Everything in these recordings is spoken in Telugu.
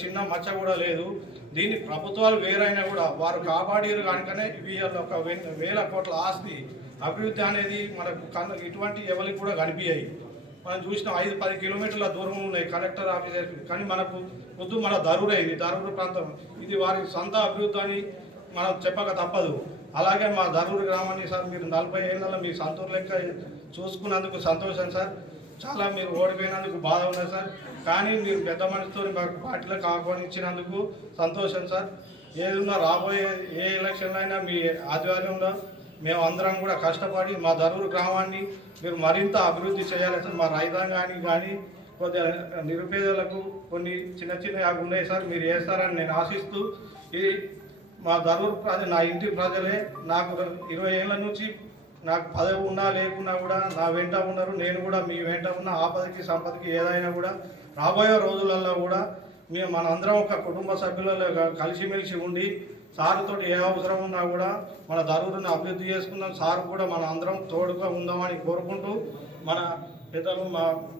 చిన్న మచ్చ కూడా లేదు. దీన్ని ప్రభుత్వాలు వేరైనా కూడా వారు కాపాడేరు కనుకనే ఒక 1000 కోట్ల ఆస్తి అభివృద్ధి అనేది మనకు ఇటువంటి ఎవరికి కూడా కనిపించాయి. మనం చూసిన 5-10 కిలోమీటర్ల దూరం ఉన్నాయి కలెక్టర్ ఆఫీస్, కానీ మన దరూరే, ఇది దరూరు ప్రాంతం, ఇది వారి సొంత అభివృద్ధి అని మనం చెప్పక తప్పదు. అలాగే మా దరూరు గ్రామాన్ని సార్ మీరు 40 ఏళ్ళలో మీ సొంతూరు లెక్క చూసుకున్నందుకు సంతోషం సార్. చాలా మీరు ఓడిపోయినందుకు బాధ ఉన్నది సార్, కానీ మీరు పెద్ద మనసుతో మాకు పార్టీలకు ఆహ్వానించినందుకు సంతోషం సార్. ఏదున్నా రాబోయే ఏ ఎలక్షన్లో అయినా మీ ఆధ్వర్యంలో మేము అందరం కూడా కష్టపడి మా దరూరు గ్రామాన్ని మీరు మరింత అభివృద్ధి చేయాలి సార్. మా రైతాంగానికి కానీ కొద్దిగా నిరుపేదలకు కొన్ని చిన్న ఉన్నాయి సార్, మీరు చేస్తారని నేను ఆశిస్తూ, ఇది మా దరూరు నా ఇంటి ప్రజలే నాకు 20 ఏళ్ళ నుంచి నాకు పదవి ఉన్నా లేకున్నా కూడా నా వెంట ఉన్నారు. నేను కూడా మీ వెంట ఉన్న ఆపదకి సంపదకి ఏదైనా కూడా రాబోయే రోజులలో కూడా మనందరం ఒక కుటుంబ సభ్యులలో కలిసిమెలిసి ఉండి సార్తో ఏ అవసరం ఉన్నా కూడా మన దరూరుని అభివృద్ధి చేసుకుందాం. సార్ కూడా మన అందరం తోడుగా ఉందామని కోరుకుంటూ, మన పెద్దలు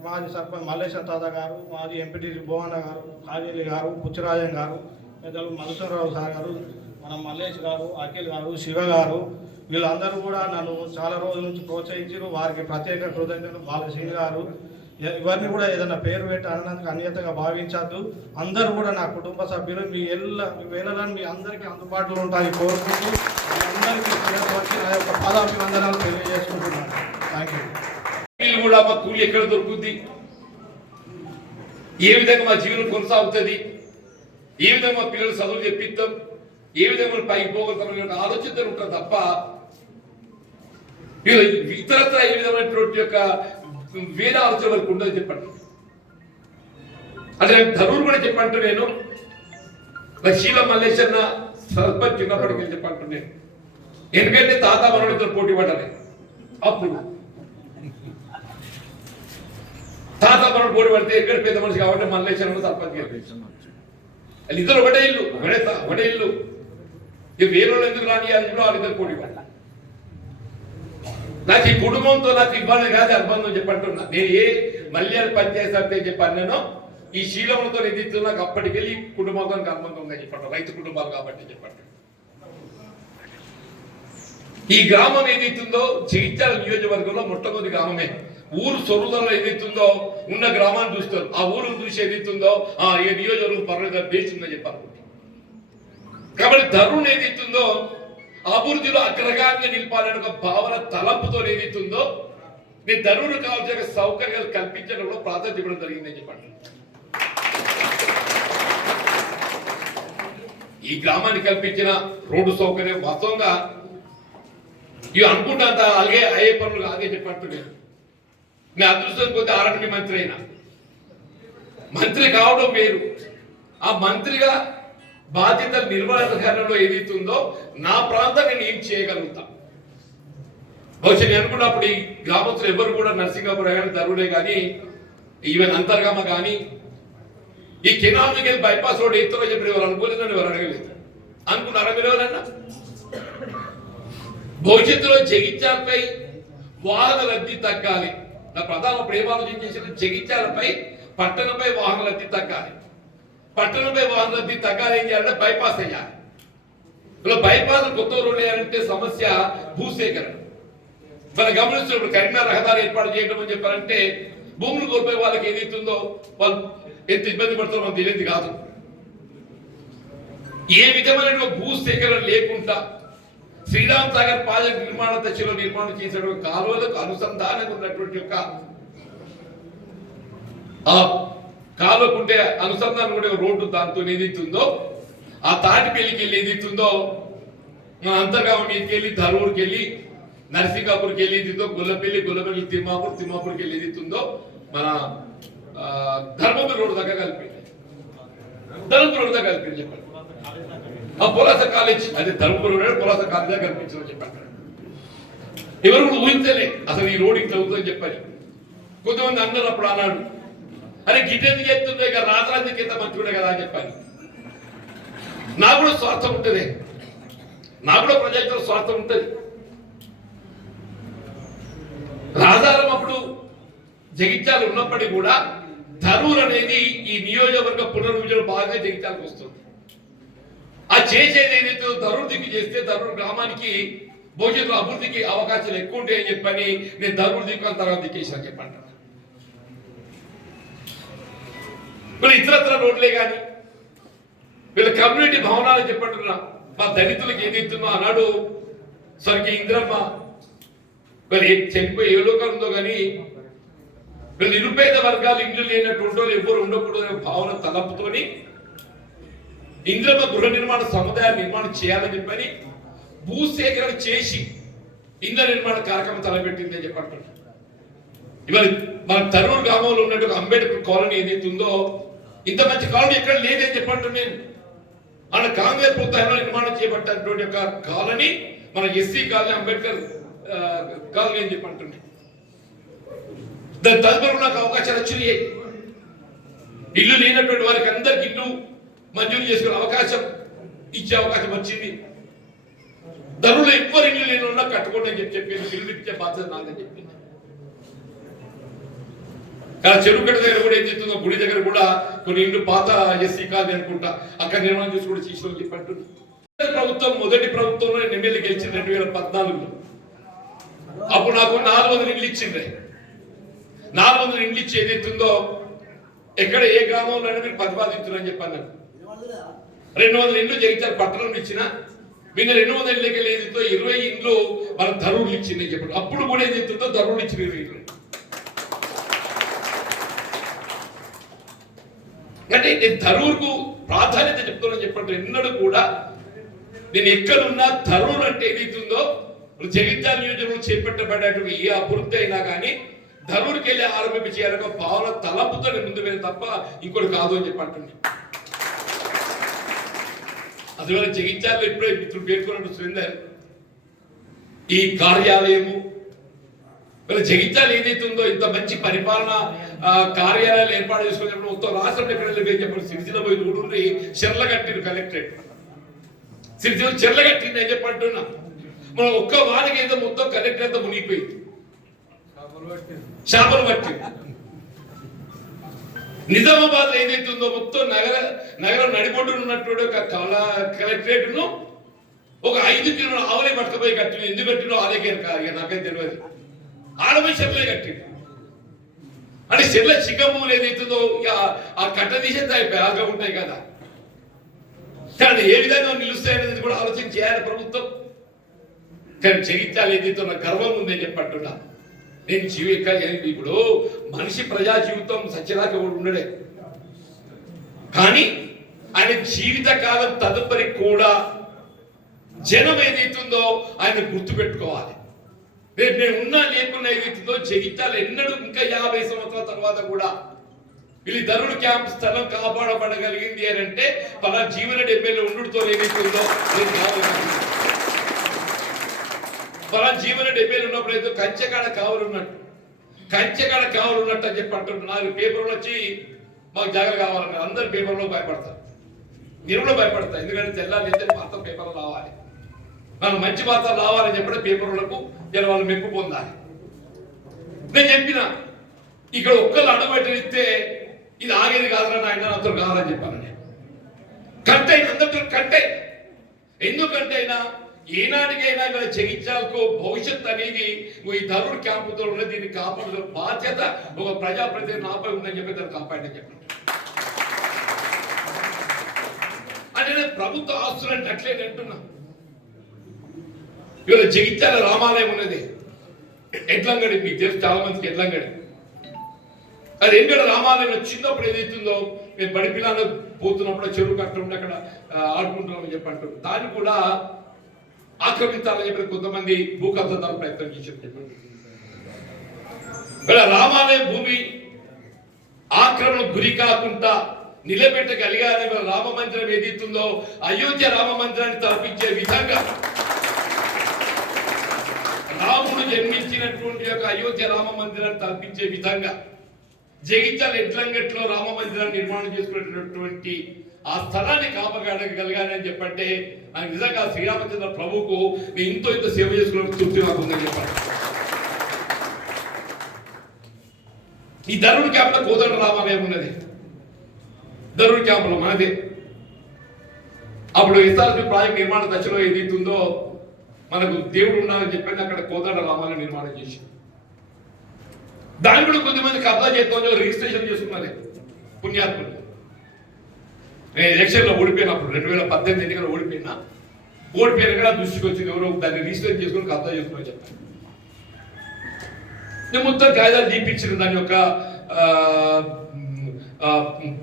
మాజీ సర్పంచ్ మల్లేశం తాత గారు, మాజీ ఎంపీటీసీ భువన గారు, కాజేలి గారు, పుచ్చిరాజన్ గారు, పెద్దలు మధుసూరరావు సార్ గారు, మన మల్లేష్ గారు, అఖిల్ గారు, శివ గారు, వీళ్ళందరూ కూడా నన్ను చాలా రోజుల నుంచి ప్రోత్సహించారు. వారికి ప్రత్యేక కృతజ్ఞతలు. బాలశ్రీ గారు, ఇవన్నీ కూడా ఏదైనా పేరు పెట్టి అనడానికి అన్యతగా భావించద్దు. అందరూ కూడా నా కుటుంబ సభ్యులు, మీ వేళలను మీ అందరికీ అందుబాటులో ఉంటాయి కోరుకుంటూ అందరికీ నా యొక్క పాదాభివందనాలు తెలియజేసుకుంటున్నాను. Thank you. కూడా మా కూలి ఎక్కడ దొరుకుతుంది, ఏ విధంగా మా జీవనం కొనసాగుతుంది, ఏ విధంగా మా పిల్లలు చదువులు చెప్పిద్దాం, ఏ విధంగా పైకి పోగలుగుతాం ఆలోచన ఉంటారు తప్ప ఇతరత్ర ఏ విధమైనటువంటి యొక్క వేరే ఆలోచన వరకు ఉండదు. చెప్పండి. అదే ధరూరు కూడా చెప్పంటూ నేను శీల మల్లేశన్న సర్పంచ్ చిన్నప్పటికి చెప్పంటూ నేను, ఎందుకంటే తాత మనోడితో పోటీ పడాలి. అప్పుడు తాత మనోడు పోటీ పడితే ఎక్కడ పెద్ద మనిషి కాబట్టి మల్లేశన్న సర్పంచ్ అది ఇద్దరు ఒకటే ఇల్లు, ఒకటే ఇల్లు. వేరే వాళ్ళు ఎందుకు రాని వాళ్ళిద్దరు పోటీ పడాలి. నాకు ఈ కుటుంబంతో నాకు ఇబ్బంది కాదు, అనుబంధం చెప్పంటున్నా. నేను ఏ మల్యాల పంచాయతీ సమితి చెప్పాను, ఈ శీలములతో ఎదుగుతూ నాకు అప్పటికెళ్ళి కుటుంబంతో అనుబంధం ఉందని చెప్పండి. రైతు కుటుంబాలు కాబట్టి చెప్పండి. ఈ గ్రామం ఏదైతుందో జగిత్యాల నియోజకవర్గంలో మొట్టమొదటి గ్రామమే. ఊరు సొరుదలలో ఏదైతుందో ఉన్న గ్రామాన్ని చూస్తారు, ఆ ఊరును చూసి ఏదైతుందో ఈ నియోజకవర్గం పర్లేదు బేస్ ఉందని చెప్పారు. కాబట్టి ధరుణ్ ఏదైతుందో అభివృద్ధిలో అగ్రగామిగా నిలిపాలని ఒక భావన తలంపుతో ఏదైతుందో నేను ధరువును కావాల్సిన సౌకర్యాలు కల్పించడంలో ప్రాధాన్యత ఇవ్వడం జరిగిందని చెప్పండి. ఈ గ్రామానికి కల్పించిన రోడ్డు సౌకర్యం వాస్తవంగా ఇవి అనుకుంటా అలాగే అయ్యే పనులు అలాగే చెప్పంటున్నాను. నేను అదృష్టం కొద్ది ఆర్ఎండ్బి మంత్రి అయినా, మంత్రి కావడం వేరు, ఆ మంత్రిగా బాధ్యత నిర్వహణలో ఏదైతుందో నా ప్రాంతం నేను ఏం చేయగలుగుతా. బహుశా నేను అనుకున్నప్పుడు ఈ గ్రామస్తులు ఎవరు కూడా నర్సింగాపురం కానీ ధరుడే కానీ ఈవెన్ అంతర్గామ కానీ ఈ కెనాల్ మీద బైపాస్ రోడ్ ఎత్తుగా చెప్పిన ఎవరు అనుకోలేదని ఎవరు అడగలేదు. అనుకున్నారా మీరు ఎవరన్నా? భవిష్యత్తులో జగిత్యాలపై వాహన రద్దీ తగ్గాలి. నా ప్రధాన ప్రేమ ఆలోచన చేసిన జగిత్యాలపై పట్టణంపై వాహన రద్దీ తగ్గాలి. పట్టణంపై వాహన రద్దీ తగ్గాలి ఏం చేయాలంటే బైపాస్ అయ్యాలి. ఇలా బైపాస్ కొత్త రోడ్డు వేయాలంటే సమస్య భూసేకరణ. మనం గమనిస్తున్నప్పుడు కరీంనగర్ రహదారి ఏర్పాటు చేయడం అని చెప్పారంటే భూములు కోల్పోయే వాళ్ళకి ఏదైతుందో వాళ్ళు ఎంత ఇబ్బంది పడుతుందో మనకు తెలియదు కాదు. ఏ విధమైన భూసేకరణ లేకుండా శ్రీరామ్ సాగర్ ప్రాజెక్ట్ నిర్మాణ దశలో నిర్మాణం చేసిన కాలువలకు అనుసంధానంగా ఉన్నటువంటి యొక్క ఆ కాలువకుంటే అనుసంధానం కూడా రోడ్డు దాంతో ఏదైతుందో ఆ తాటిపల్లికి వెళ్ళి ఏదైతుందో మన అంతర్గామ మీదకి వెళ్ళి ధరూరుకి వెళ్ళి నరసింగాపూర్కి వెళ్ళి ఏదైతుందో గొల్లపల్లి తిమ్మాపూర్కి వెళ్ళి ఏదైతుందో మన ధర్మపురి రోడ్డు దగ్గర కలిపి చెప్పండి. ఆ పొలాస కాలేజ్ అదే ధర్మపురి రోడ్ పొలాస కాలేజ్ దగ్గర కల్పించమని చెప్పండి. ఎవరు కూడా ఊహించలే అసలు ఈ రోడ్ ఇట్లా అవుతుందని చెప్పని. కొంతమంది అన్నారు అప్పుడు అన్నాడు, అరే గిట్టెందుకు ఎత్తుండే ఇక రాజరాజుకి ఎంత మంచిగా కదా అని చెప్పాను. నాకు కూడా స్వార్థం ఉంటుంది, నాకు కూడా ప్రజలతో స్వార్థం ఉంటుంది. రాజారం అప్పుడు జగిత్యాలు ఉన్నప్పటికీ కూడా ధరూర్ అనేది ఈ నియోజకవర్గ పునర్విభజన బాగా జగిత్యాలకు వస్తుంది. ఆ చేసేది ఏదైతే ధరూర్ దిక్కు చేస్తే ధరూర్ గ్రామానికి భవిష్యత్తులో అభివృద్ధికి అవకాశాలు ఎక్కువ ఉంటాయని చెప్పని నేను ధరూర్ దిక్కు తర్వాత దిక్కేసాను చెప్పంటాను. వీళ్ళు ఇతరత్ర రోడ్లే కానీ వీళ్ళ కమ్యూనిటీ భవనాలు చెప్పంటున్నా. మా దళితులకు ఏదైతుందో ఆనాడు స్వర్గీయ ఇంద్రమ్మ మరి చనిపోయి ఏ లోకం ఉందో కానీ వీళ్ళు నిరుపేద వర్గాలు ఇల్లు లేనటువంటి వాళ్ళు ఎవరు ఉండకూడదు భావన తలపుతోని ఇంద్రమ్మ గృహ నిర్మాణ సముదాయ నిర్మాణం చేయాలని చెప్పని భూసేకరణ చేసి ఇళ్ల నిర్మాణ కార్యక్రమం తలపెట్టింది అని చెప్పంటున్నారు. ఇవాళ మన ధరూర్ గ్రామంలో ఉన్నట్టు అంబేద్కర్ కాలనీ ఏదైతుందో ఇంత మంచి కాలనీ ఎక్కడ లేదని చెప్పంటున్నాను నేను. మన కాంగ్రెస్ ప్రభుత్వంలో నిర్మాణం చేపట్టినటువంటి యొక్క కాలనీ మన ఎస్సీ కాలనీ అంబేద్కర్ కాలనీ అని చెప్పంటున్నాను. దాని తదుపరి నాకు అవకాశాలు వచ్చినాయి. ఇల్లు లేనటువంటి వారికి అందరికి ఇల్లు మంజూరు చేసుకునే అవకాశం ఇచ్చే అవకాశం వచ్చింది. ధరలు ఎక్కువ ఇల్లు లేని ఉన్నా కట్టుకోండి అని చెప్పింది. ఇల్లు ఇచ్చే బాధ్యత నాదని చెప్పింది. కానీ చెరువుగడ్డ దగ్గర కూడా ఏం చెప్తుందో గుడి దగ్గర కూడా కొన్ని ఇల్లు పాత ఎస్సీ కాదు అనుకుంటా అక్కడ నిర్మాణం చేసి కూడా చేసిన చెప్పంటుంది. ప్రభుత్వం మొదటి ప్రభుత్వంలో ఎమ్మెల్యే గెలిచింది 2014లో. అప్పుడు నాకు 400 ఇల్లు ఇచ్చింది. 400 ఇల్లు ఇచ్చి ఏదైతుందో ఎక్కడ ఏ గ్రామంలో మీరు ప్రతిపాదించారని చెప్పాను. 200 ఇల్లు జగిత్యాల పట్టణం ఇచ్చిన నిన్న 200 ఇళ్ళకి వెళ్ళి ఏదైతే 20 ఇండ్లు మన ధరూర్లు ఇచ్చింది చెప్పండి. అప్పుడు కూడా ఏదైతుందో ధరూర్లు ఇచ్చిన 20 ఇల్లు. అంటే నేను ధరూర్కు ప్రాధాన్యత చెప్తున్నాను చెప్పండి. ఎన్నడూ కూడా నేను ఎక్కడున్నా ధరూర్ అంటే ఏదైతుందో జగిత్యాల నియోజకవర్గంలో చేపట్టబడేటువంటి ఏ అభివృద్ధి అయినా కానీ ధరూర్కి వెళ్ళి ఆరంభించి చేయాలన్న భావన తలపుతో ముందు వెళ్ళి తప్ప ఇంకోటి కాదు అని చెప్పండి. అందువల్ల జగిత్యాలలో ఇప్పుడే మిత్రులు పేర్కొన్నట్టు సురేందర్ ఈ కార్యాలయము వీళ్ళ జగిత్యాలు ఏదైతుందో ఇంత మంచి పరిపాలన కార్యాలయాలు ఏర్పాటు చేసుకున్నప్పుడు మొత్తం రాష్ట్రంలో ఎక్కడ చెప్పండి. సిరిసిల్ల పోయి చూడండి, చెర్ల కట్టిరు కలెక్టరేట్. సిరిసిల్ల చెర్ల కట్టింది అని చెప్పంటున్నా. మనం ఒక్క వారికి ఏదో మొత్తం కలెక్టర్ అంతా మునిగిపోయింది, చేపలు పట్టి. నిజామాబాద్ ఏదైతుందో మొత్తం నగరం నడిబొడ్డున ఉన్నటువంటి ఒక కలెక్టరేట్ ను ఒక 5 కిలోల ఆవులే పట్టుకుపోయి కట్టిన. ఎందుకు కట్టినో ఆలకే కాదు, నాకైతే తెలియదు. ఆడపోయి చెర్లే కట్టింది. అంటే చెర్ల చిక్కమూలు ఏదైతుందో ఆ కట్ట తీసేది అయిపోయి ఆగా ఉంటాయి కదా. కానీ ఏ విధంగా నిలుస్తాయనేది కూడా ఆలోచన చేయాలి ప్రభుత్వం. కానీ జగిత్యాలు ఏదైతే నా గర్వం ఉందని చెప్పట్టున్నా. నేను ఇప్పుడు మనిషి ప్రజా జీవితం సత్యదాకా కూడా ఉండడే, కానీ ఆయన జీవిత కాలం తదుపరి కూడా జనం ఏదైతుందో ఆయన గుర్తు పెట్టుకోవాలి. రేపు నేను ఉన్నా లేకున్నా ఏదైతుందో జగిత్యాలు ఎన్నడూ ఇంకా 50 సంవత్సరాల తర్వాత కూడా వీళ్ళు ధరూర్ క్యాంప్ స్థలం కాపాడబడగలిగింది అని అంటే పలా జీవనరెడ్డి ఎమ్మెల్యే ఉండుతో ఏదైతుందో పలా జీవనరెడ్డి ఎమ్మెల్యే ఉన్నప్పుడు ఏదో కంచెకాడ కావలు ఉన్నట్టు అని చెప్పి అంటున్నారు. 4 పేపర్లు వచ్చి మాకు జాగ్రత్త కావాలన్నారు. అందరు పేపర్లో భయపడతారు, నేను కూడా భయపడతాను. ఎందుకంటే తెల్లారి అయితే పాత పేపర్లు రావాలి, నాకు మంచి వార్తలు రావాలని చెప్పడం పేపర్లకు వాళ్ళు మెప్పు పొందాలి. నేను చెప్పిన ఇక్కడ ఒక్కళ్ళు అడుగుబెట్టనిస్తే ఇది ఆగేది కాదురా నాయన, నాతో కావాలని చెప్పాను. నేను కట్ అయిన అందరితో కట్ అయి. ఎందుకంటే అయినా ఏనాటికైనా ఇక్కడ జగిత్యాలకు భవిష్యత్ అనేది ఈ ధరూర్ క్యాంపుతో ఉన్న దీన్ని కాపాడే బాధ్యత ఒక ప్రజాప్రతినిధి నాపై ఉందని చెప్పి దాన్ని కాపాడని చెప్పండి. అంటే ప్రభుత్వ ఆస్తులు అంటే అట్లే అంటున్నా. ఇవాళ జగిత్యాల రామాలయం ఉన్నది, ఎడ్లంగడి, మీకు తెలుసు చాలా మందికి ఎడ్లంగడి. అది ఎంగడ రామాలయంలో చిన్నప్పుడు ఏదైతుందో నేను బడి పిల్లలు పోతున్నప్పుడు చెరువు కట్ట ఉండి అక్కడ ఆడుకుంటున్నామని చెప్పంటారు. దాన్ని కూడా ఆక్రమించాలని చెప్పి కొంతమంది భూ కబ్జాదారులు ప్రయత్నం చేశారు చెప్పండి. రామాలయం భూమి ఆక్రమణ గురి కాకుండా నిలబెట్టగలిగానే రామ మందిరం ఏదైతుందో అయోధ్య రామ మందిరాన్ని తలపించే విధంగా రాముడు జన్మించినటువంటి యొక్క అయోధ్య రామ మందిరాన్ని తలపించే విధంగా జగిత్యాల ఎడ్లంగట్లో రామ మందిరాన్ని నిర్మాణం చేసుకునేటటువంటి ఆ స్థలాన్ని కాపాడగలిగానని చెప్పంటే నాకు నిజంగా శ్రీరామచంద్ర ప్రభువుకు నేను ఇంత సేవ చేసుకున్న తృప్తి నాకు ఉందని చెప్పండి. ఈ ధరుడు క్యాంపులో కోదండ రామాలయం ఉన్నది, ధరుడు క్యాంపులో మనదే. అప్పుడు ఎస్ఆర్పి ప్రాజెక్ట్ నిర్మాణ దశలో ఏదైతుందో మనకు దేవుడు ఉన్నారని చెప్పి అక్కడ కోదండ రామాలయం నిర్మాణం చేసి దాన్ని కూడా కొద్దిమంది కబ్జా చేస్తామని రిజిస్ట్రేషన్ చేసుకున్నారు పుణ్యాత్ములు. నేను ఎలక్షన్లో ఓడిపోయినప్పుడు 2018 ఎన్నికల్లో ఓడిపోయిన కూడా దృష్టికి వచ్చింది, ఎవరో దాన్ని రిజిస్ట్రేషన్ చేసుకుని కబ్జా చేసుకుని చెప్పాను. నేను మొత్తం కాయిదాలు తీపించిన దాని యొక్క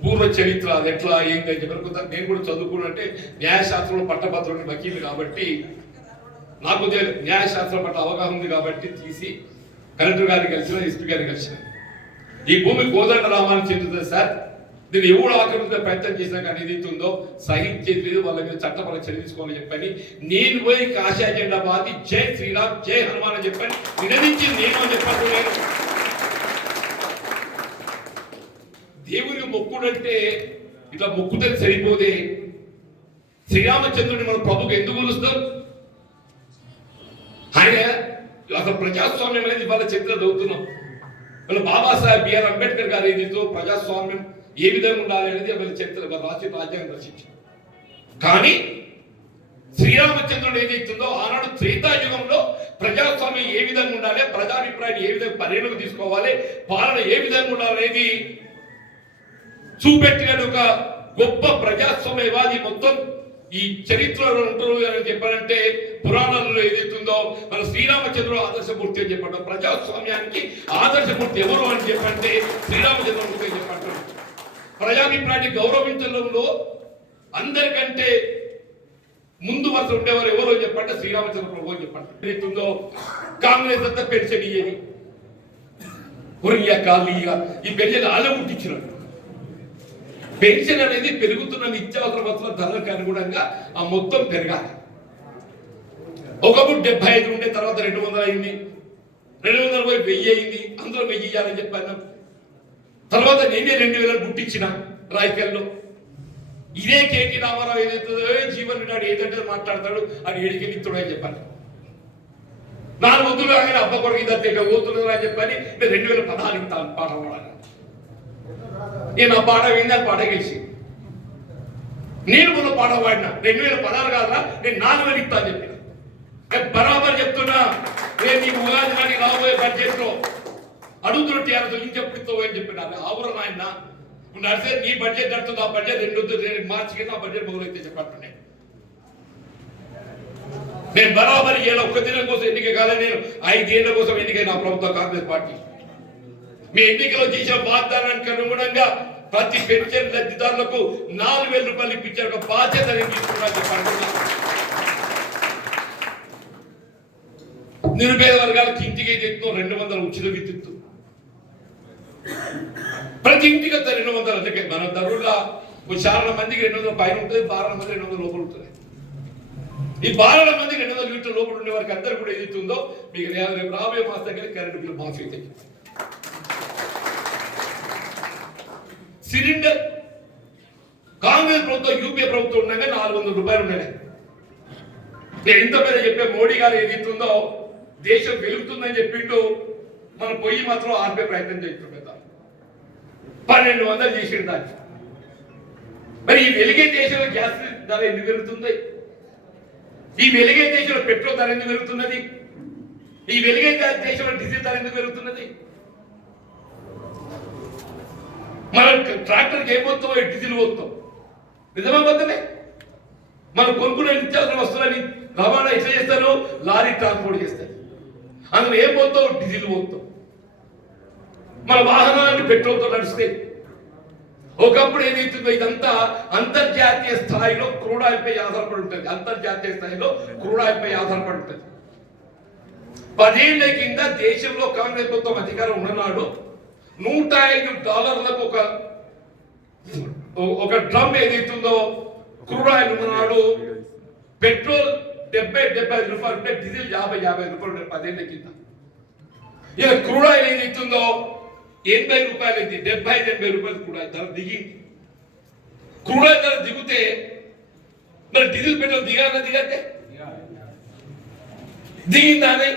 పూర్వ చరిత్ర అది ఎట్లా ఏంటి అని చెప్పారు. కొంత నేను కూడా చదువుకున్నట్టే న్యాయశాస్త్రంలో పట్టభద్రుని వకీలు కాబట్టి నాకు న్యాయశాస్త్రం పట్ల అవగాహన ఉంది కాబట్టి తీసి కలెక్టర్ గారిని కలిసిన, ఎస్పీ గారిని కలిసిన. ఈ భూమి కోదండ రామానికి చెందుతుంది సార్, దీన్ని ఎవరు ఆక్రమించే ప్రయత్నం చేసినా కానీ ఏదైతే ఉందో సహించేది లేదు, వాళ్ళ మీద చట్టపరంగా చర్య తీసుకోవాలని చెప్పని నేను పోయి కాశీ అజెండా బాధి జై శ్రీరామ్ జై హనుమాన్ అని చెప్పని నినదించి నేను అని చెప్పాను. నేను దేవునికి మొక్కుడు అంటే ఇట్లా మొక్కుతే సరిపోదే. శ్రీరామచంద్రుడిని మన ప్రభుకు ఎందుకు కొలుస్తాం? ఆయన అసలు ప్రజాస్వామ్యం అనేది వాళ్ళ చరిత్ర చదువుతున్నాం. వాళ్ళ బాబాసాహెబ్ బిఆర్ అంబేద్కర్ గారు ఏదైతే ప్రజాస్వామ్యం ఏ విధంగా ఉండాలి అనేది వాళ్ళ చరిత్ర రాష్ట్ర రాజ్యాంగం రచించారు. కానీ శ్రీరామచంద్రుడు ఏదైతుందో ఆనాడు త్రేతాయుగంలో ప్రజాస్వామ్యం ఏ విధంగా ఉండాలి, ప్రజాభిప్రాయాన్ని ఏ విధంగా పరిగణలోకి తీసుకోవాలి, పాలన ఏ విధంగా ఉండాలనేది చూపెట్టిన ఒక గొప్ప ప్రజాస్వామ్యవాది. మొత్తం ఈ చరిత్రలో ఉంటారు అని చెప్పారంటే పురాణాలలో ఏదైతుందో మన శ్రీరామచంద్రుడు ఆదర్శమూర్తి అని చెప్పంటారు. ప్రజాస్వామ్యానికి ఆదర్శమూర్తి ఎవరు అని చెప్పంటే శ్రీరామచంద్రమూర్తి అని చెప్పంటారు. ప్రజాభిప్రాయాన్ని గౌరవించడంలో అందరికంటే ముందు వరుస ఉండేవారు ఎవరు అని చెప్పంటే శ్రీరామచంద్ర ప్రభు అని చెప్పంటారు. ఏదైతుందో కాంగ్రెస్ అంతా పెన్షన్ ఇయ్యని కొరియా కాలియా ఈ పెన్షన్ ఆలే ముట్టించినారు. పెన్షన్ అనేది పెరుగుతున్న నిత్యావసర వస్తువుల ధరలకు అనుగుణంగా ఆ మొత్తం పెరగాలి. ఒకప్పుడు 75 ఉండే, తర్వాత 200 అయింది, 200 పోయి 1000 అయింది, అందులో 1000 ఇయ్యాలని చెప్పాను. తర్వాత నేనే 2000 గుట్టించిన రాయకల్లో. ఇదే కేటీ రామారావు ఏదైతే జీవన్ రెడ్డి ఏదంటే మాట్లాడతాడు అని ఏడికెళ్ళిస్తాడు అని చెప్పాను. 4 వద్దులు ఆయన అబ్బ కొరకు ఇదంతే పోతున్నారు అని చెప్పని నేను 2016 ఇస్తాను పాట పాడాలి. నేను ఆ పాట విందని పాట గెలిచి నేను కూడా పాట పాడినా 2016 కాదా నేను 4000 ఇస్తా అని చెప్పిన. బరాబర్ చెప్తున్నా, నేను నీకు ఉగాది నాటికి రాబోయే బడ్జెట్ లో అడుగుతున్న టీఆర్ఎస్ ఇంకెప్పుడు ఇస్తావు అని చెప్పిన. ఆవురం ఆయన నడితే నీ బడ్జెట్ నడుతుంది, ఆ బడ్జెట్ 2 మార్చి కింద ఆ బడ్జెట్ మొదలైతే చెప్పండి. నేను బరాబర్ ఏళ్ళ ఒక్క దినం కోసం ఎన్నిక కాదని నేను 5 ఏళ్ల కోసం ఎన్నికైన ప్రభుత్వ కాంగ్రెస్ పార్టీ. మీ ఎన్నికలో చేసిన వాగ్దానానికి అనుగుణంగా ప్రతి పెన్షన్ లబ్ధిదారులకు 4000 రూపాయలు ఇప్పించారు. ఒక బాధ్యత నేను తీసుకున్నా చెప్పండి. నిరుపేద వర్గాలకు ఇంటికి ఎత్తుతో 200 ఉచిత విద్యుత్తు, ప్రతి ఇంటికి 200. అందుకే మన ధరలో చాలా మందికి 200 పైన ఉంటుంది, 12 మంది 200 లోపల ఉంటుంది. ఈ 12 మంది 200 యూనిట్ల లోపల ఉండే వారికి అందరూ కూడా ఏదైతుందో మీకు రేపు రాబోయే మాసం దగ్గర కరెంటు బిల్లు మాఫీ అవుతాయి. సిలిండర్ కాంగ్రెస్ ప్రభుత్వం యూపీఏ ప్రభుత్వం ఉండగా 400 రూపాయలు ఉన్నాయి. నేను ఇంత పేద చెప్పే మోడీ గారు ఏదైతుందో దేశం వెలుగుతుందని చెప్పిండు, మన పొయ్యి మాత్రం ఆర్పే ప్రయత్నం చేస్తుంటాం. 1200 చేసిండు దాన్ని. మరి ఈ వెలిగే దేశంలో గ్యాస్ ధర ఎందుకు పెరుగుతుంది? ఈ వెలిగే దేశంలో పెట్రోల్ ధర ఎందుకు పెరుగుతున్నది? ఈ వెలిగే దేశంలో డీజిల్ ధర ఎందుకు పెరుగుతున్నది? మన ట్రాక్టర్కి ఏం పోతాం? డీజిల్ పోతాం. నిజమా పోతామే? మనం కొనుక్కునే నిత్యావసర వస్తువులని రవాణా ఎట్లా చేస్తారు? లారీ ట్రాన్స్పోర్ట్ చేస్తారు. అందులో ఏం పోతావు? డీజిల్ పోతావు. మన వాహనాన్ని పెట్రోల్తో నడుస్తాయి. ఒకప్పుడు ఏదైతుందో ఇదంతా అంతర్జాతీయ స్థాయిలో క్రూడ్ ఆయిల్ పై ఆధారపడి ఉంటుంది. అంతర్జాతీయ స్థాయిలో క్రూడ్ ఆయిల్ పై ఆధారపడి ఉంటుంది. 10 ఏళ్ల కింద దేశంలో కాంగ్రెస్ ప్రభుత్వం అధికారం ఉన్ననాడు $105 ఒక డ్రమ్ ఏదైతుందో క్రూడ్ ఆయిల్ ఉన్ననాడు పెట్రోల్ 70-75 రూపాయలు ఉంటే డీజిల్ 50-55 రూపాయలు ఉండే 10 ఏళ్ల కింద. ఇలా క్రూడ్ ఆయిల్ ఏదైతుందో 80 రూపాయలు అయింది. 75-80 రూపాయలు క్రూడ్ ఆయిల్ ధర దిగింది. క్రూడ్ ఆయిల్ ధర దిగితే మరి డీజిల్ పెట్రోల్ దిగానే దిగతే దిగిందానే